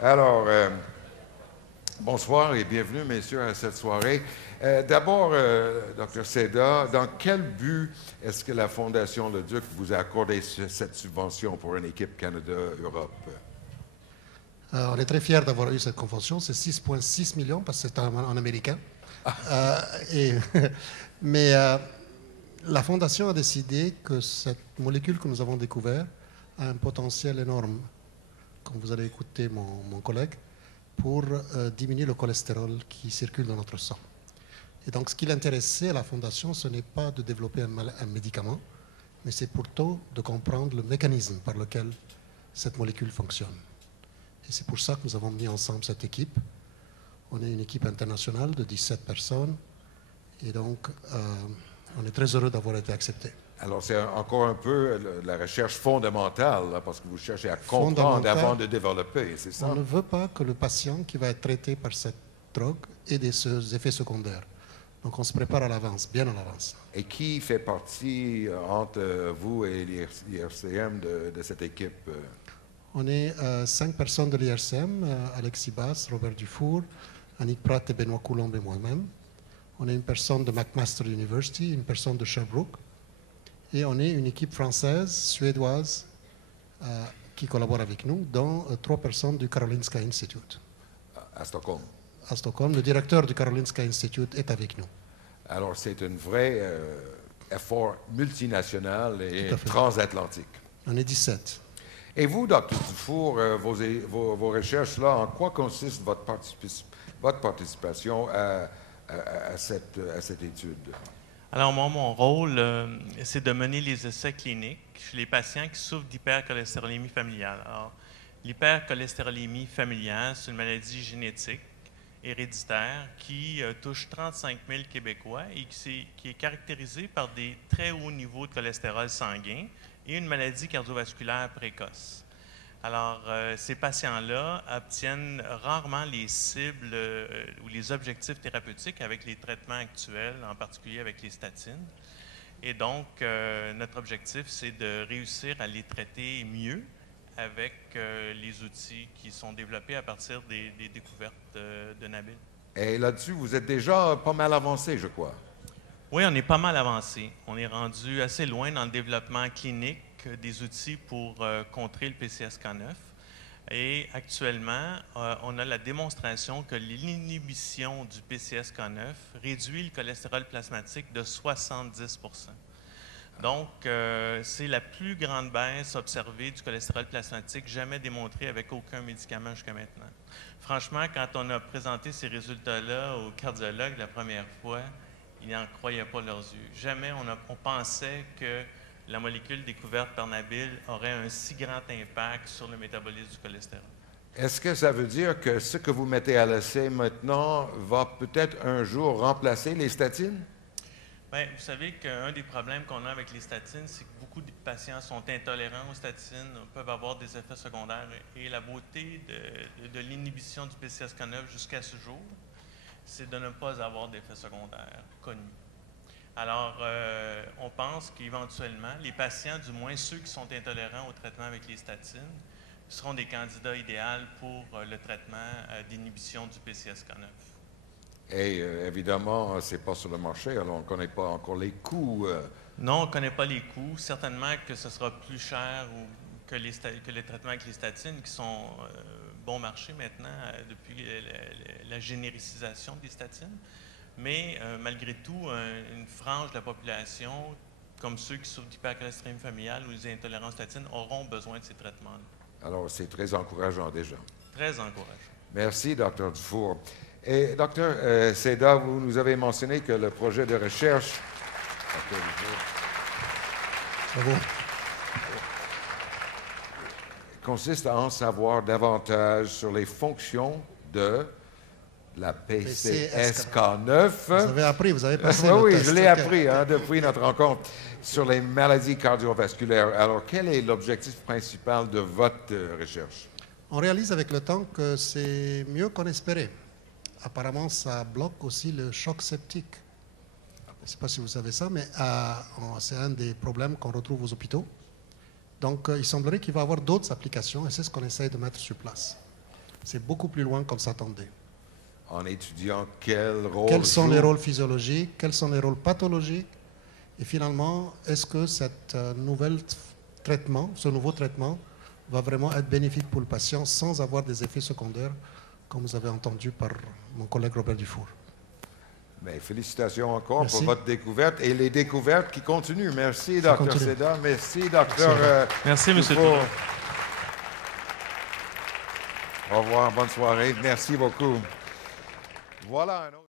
Alors, bonsoir et bienvenue, messieurs, à cette soirée. D'abord, Dr. Seda, dans quel but est-ce que la Fondation Leduc vous a accordé cette subvention pour une équipe Canada-Europe? On est très fiers d'avoir eu cette convention. C'est 6,6 millions parce que c'est en américain. Mais la Fondation a décidé que cette molécule que nous avons découverte a un potentiel énorme, comme vous allez écouter mon collègue, pour diminuer le cholestérol qui circule dans notre sang. Et donc, ce qui l'intéressait à la Fondation, ce n'est pas de développer un médicament, mais c'est plutôt de comprendre le mécanisme par lequel cette molécule fonctionne. Et c'est pour ça que nous avons mis ensemble cette équipe. On est une équipe internationale de 17 personnes. Et donc, on est très heureux d'avoir été acceptés. Alors, c'est encore un peu la recherche fondamentale, là, parce que vous cherchez à comprendre avant de développer, c'est ça? On ne veut pas que le patient qui va être traité par cette drogue ait des effets secondaires. Donc, on se prépare à l'avance, bien à l'avance. Et qui fait partie entre vous et l'IRCM de cette équipe? On est 5 personnes de l'IRCM, Alexis Bass, Robert Dufour, Annick Pratt et Benoît Coulombe et moi-même. On est une personne de McMaster University, une personne de Sherbrooke. Et on est une équipe française, suédoise, qui collabore avec nous, dont 3 personnes du Karolinska Institute. À Stockholm. À Stockholm, le directeur du Karolinska Institute est avec nous. Alors, c'est un vrai effort multinational et transatlantique. On est 17. Et vous, Dr. Dufour, vos recherches là, en quoi consiste votre participation à cette étude? Alors, moi, mon rôle, c'est de mener les essais cliniques chez les patients qui souffrent d'hypercholestérolémie familiale. Alors, l'hypercholestérolémie familiale, c'est une maladie génétique héréditaire qui touche 35 000 Québécois et qui est caractérisée par des très hauts niveaux de cholestérol sanguin et une maladie cardiovasculaire précoce. Alors, ces patients-là obtiennent rarement les cibles ou les objectifs thérapeutiques avec les traitements actuels, en particulier avec les statines. Et donc, notre objectif, c'est de réussir à les traiter mieux avec les outils qui sont développés à partir des découvertes de Nabil. Et là-dessus, vous êtes déjà pas mal avancé, je crois. Oui, on est pas mal avancé. On est rendu assez loin dans le développement clinique des outils pour contrer le PCSK9. Et actuellement, on a la démonstration que l'inhibition du PCSK9 réduit le cholestérol plasmatique de 70 %. Donc, c'est la plus grande baisse observée du cholestérol plasmatique jamais démontrée avec aucun médicament jusqu'à maintenant. Franchement, quand on a présenté ces résultats-là aux cardiologues la première fois, ils n'en croyaient pas leurs yeux. Jamais on pensait que la molécule découverte par Nabil aurait un si grand impact sur le métabolisme du cholestérol. Est-ce que ça veut dire que ce que vous mettez à l'essai maintenant va peut-être un jour remplacer les statines? Bien, vous savez qu'un des problèmes qu'on a avec les statines, c'est que beaucoup de patients sont intolérants aux statines, peuvent avoir des effets secondaires. Et la beauté de l'inhibition du PCSK9 jusqu'à ce jour, c'est de ne pas avoir d'effets secondaires connus. Alors, on pense qu'éventuellement, les patients, du moins ceux qui sont intolérants au traitement avec les statines, seront des candidats idéaux pour le traitement d'inhibition du PCSK9. Et évidemment, ce n'est pas sur le marché, alors on ne connaît pas encore les coûts. Non, on ne connaît pas les coûts. Certainement que ce sera plus cher que les traitements avec les statines qui sont bon marché maintenant depuis la généricisation des statines. Mais malgré tout, une frange de la population, comme ceux qui souffrent d'hypercholestérolémie familiale ou des intolérances statines, auront besoin de ces traitements-là. Alors, c'est très encourageant déjà. Très encourageant. Merci, Dr. Dufour. Et Dr. Seda, vous nous avez mentionné que le projet de recherche consiste à en savoir davantage sur les fonctions de la PCSK9. Vous avez appris, vous avez passé Oui, le test. Je l'ai appris depuis notre rencontre sur les maladies cardiovasculaires. Alors, quel est l'objectif principal de votre recherche? On réalise avec le temps que c'est mieux qu'on espérait. Apparemment, ça bloque aussi le choc septique. Je ne sais pas si vous savez ça, mais c'est un des problèmes qu'on retrouve aux hôpitaux. Donc, il semblerait qu'il va y avoir d'autres applications, et c'est ce qu'on essaye de mettre sur place. c'est beaucoup plus loin qu'on s'attendait. En étudiant quel rôle Quels sont joue- les rôles physiologiques, quels sont les rôles pathologiques, et finalement, est-ce que ce nouveau traitement va vraiment être bénéfique pour le patient sans avoir des effets secondaires, comme vous avez entendu par mon collègue Robert Dufour. Bien, félicitations encore Merci. pour votre découverte et les découvertes qui continuent. Merci, Ça Dr. continue. Seda. Merci, Dr. Merci, M. Dufour. Trudeau. Au revoir, bonne soirée. Merci beaucoup. Voilà un autre.